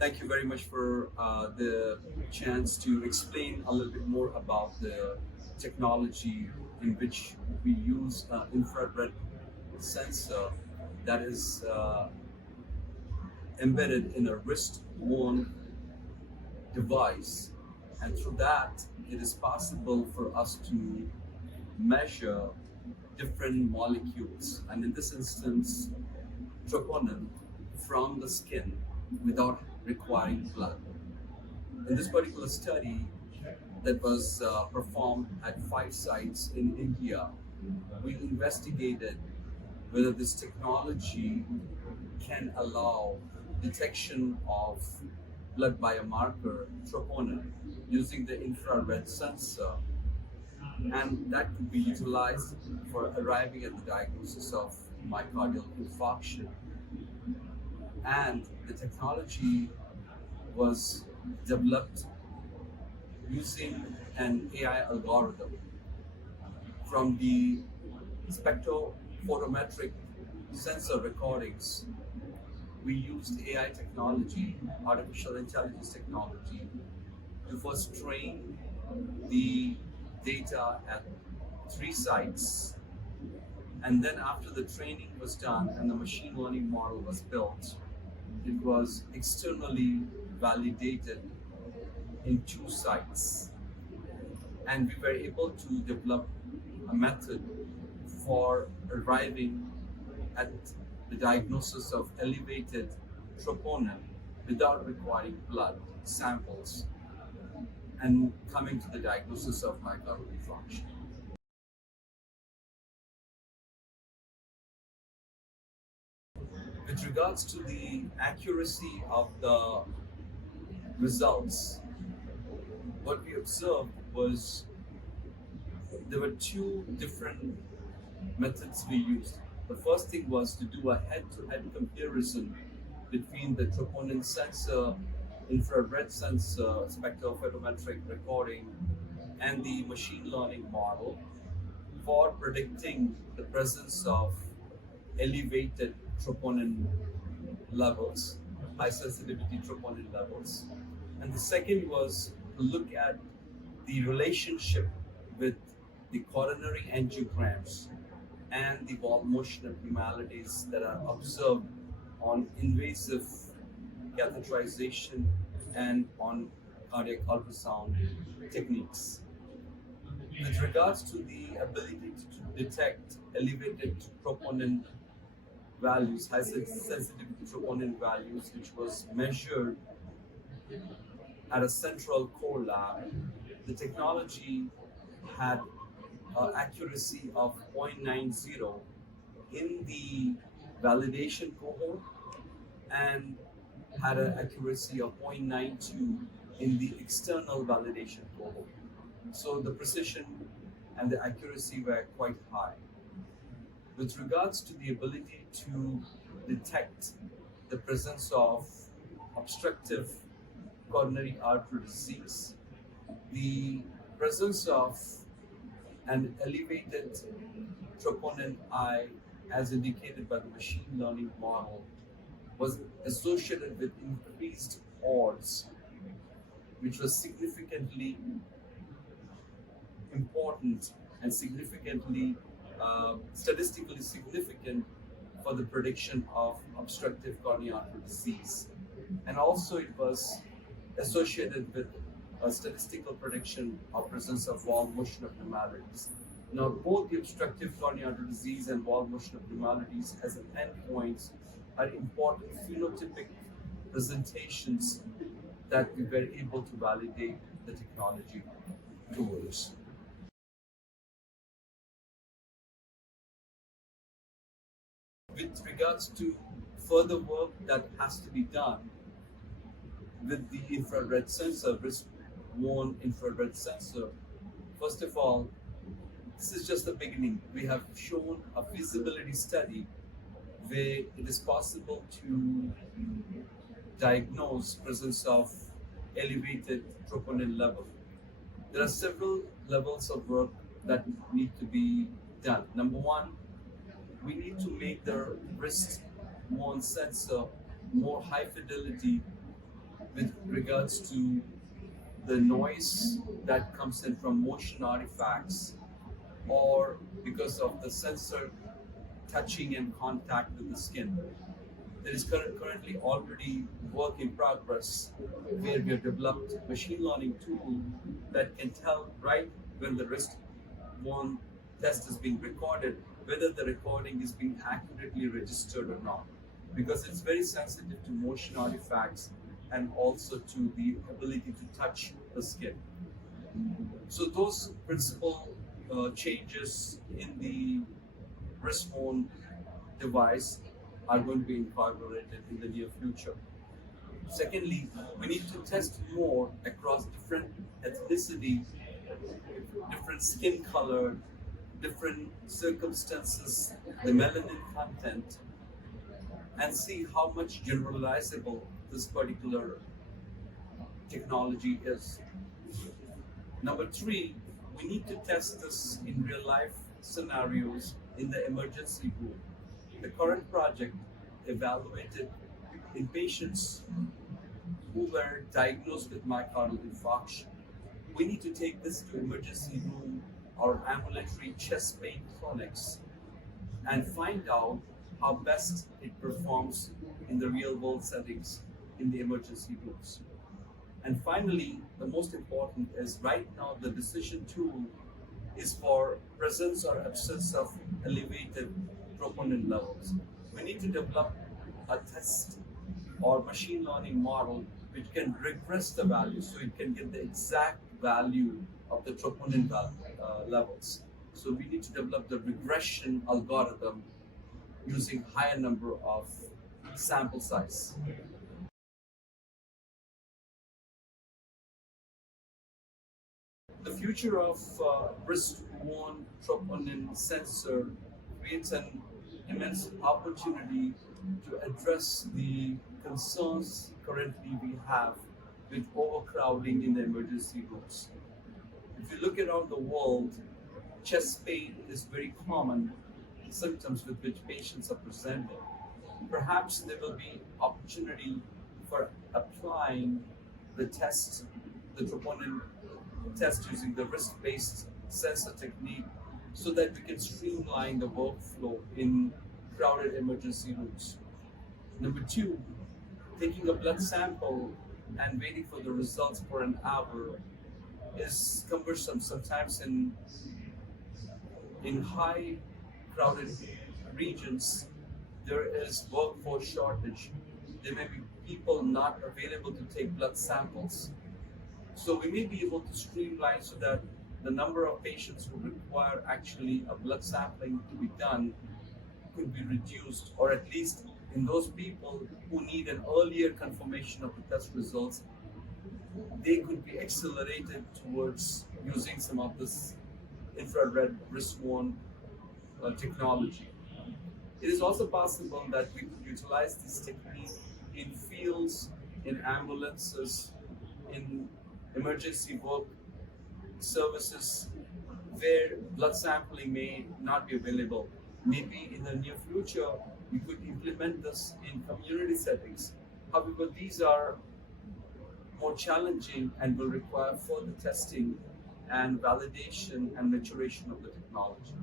Thank you very much for the chance to explain a little bit more about the technology in which we use infrared sensor that is embedded in a wrist-worn device, and through that it is possible for us to measure different molecules, and in this instance troponin, from the skin without requiring blood. In this particular study that was performed at 5 sites in India, we investigated whether this technology can allow detection of blood biomarker troponin using the infrared sensor, and that could be utilized for arriving at the diagnosis of myocardial infarction. And the technology was developed using an AI algorithm from the spectrophotometric sensor recordings. We used AI technology, artificial intelligence technology, to first train the data at 3 sites. And then after the training was done and the machine learning model was built, it was externally validated in 2 sites. And we were able to develop a method for arriving at the diagnosis of elevated troponin without requiring blood samples and coming to the diagnosis of myocardial infarction. With regards to the accuracy of the results, what we observed was there were 2 different methods we used. The first thing was to do a head-to-head comparison between the troponin sensor, infrared sensor, spectrophotometric recording, and the machine learning model for predicting the presence of elevated troponin levels, high sensitivity troponin levels. And the second was to look at the relationship with the coronary angiograms and the wall motion abnormalities that are observed on invasive catheterization and on cardiac ultrasound techniques. With regards to the ability to detect elevated troponin values, high sensitivity troponin values, which was measured at a central core lab, the technology had accuracy of 0.90 in the validation cohort and had an accuracy of 0.92 in the external validation cohort. So the precision and the accuracy were quite high. With regards to the ability to detect the presence of obstructive coronary artery disease, the presence of an elevated troponin I, as indicated by the machine learning model, was associated with increased odds, which was significantly important and significantly statistically significant for the prediction of obstructive coronary artery disease. And also it was associated with a statistical prediction of presence of wall motion abnormalities. Now, both the obstructive coronary artery disease and wall motion abnormalities as an endpoints are important phenotypic presentations that we were able to validate the technology towards. With regards to further work that has to be done with the infrared sensor, wrist-worn infrared sensor, first of all, this is just the beginning. We have shown a feasibility study where it is possible to diagnose presence of elevated troponin level. There are several levels of work that need to be done. Number one, we need to make the wrist-worn sensor more high fidelity with regards to the noise that comes in from motion artifacts or because of the sensor touching and contact with the skin. There is currently already work in progress where we have developed a machine learning tool that can tell right when the wrist-worn test is being recorded, whether the recording is being accurately registered or not, because it's very sensitive to motion artifacts and also to the ability to touch the skin. So those principal changes in the wrist-worn device are going to be incorporated in the near future. Secondly, we need to test more across different ethnicity, different skin color, different circumstances, the melanin content, and see how much generalizable this particular technology is. Number three, we need to test this in real life scenarios in the emergency room. The current project evaluated in patients who were diagnosed with myocardial infarction. We need to take this to emergency room or ambulatory chest pain clinics and find out how best it performs in the real world settings in the emergency rooms. And finally, the most important is right now the decision tool is for presence or absence of elevated troponin levels. We need to develop a test or machine learning model which can regress the value so it can get the exact value of the troponin levels. So we need to develop the regression algorithm using higher number of sample size. The future of wrist-worn troponin-sensor creates an immense opportunity to address the concerns currently we have with overcrowding in the emergency rooms. If you look around the world, chest pain is very common symptoms with which patients are presenting. Perhaps there will be opportunity for applying the test, the troponin test using the wrist-based sensor technique so that we can streamline the workflow in crowded emergency rooms. Number two, taking a blood sample and waiting for the results for an hour is cumbersome. Sometimes in high crowded regions, there is workforce shortage. There may be people not available to take blood samples. So we may be able to streamline so that the number of patients who require actually a blood sampling to be done could be reduced, or at least in those people who need an earlier confirmation of the test results, they could be accelerated towards using some of this infrared wrist-worn technology. It is also possible that we could utilize this technique in fields, in ambulances, in emergency work services where blood sampling may not be available. Maybe in the near future, we could implement this in community settings. However, these are more challenging and will require further testing and validation and maturation of the technology.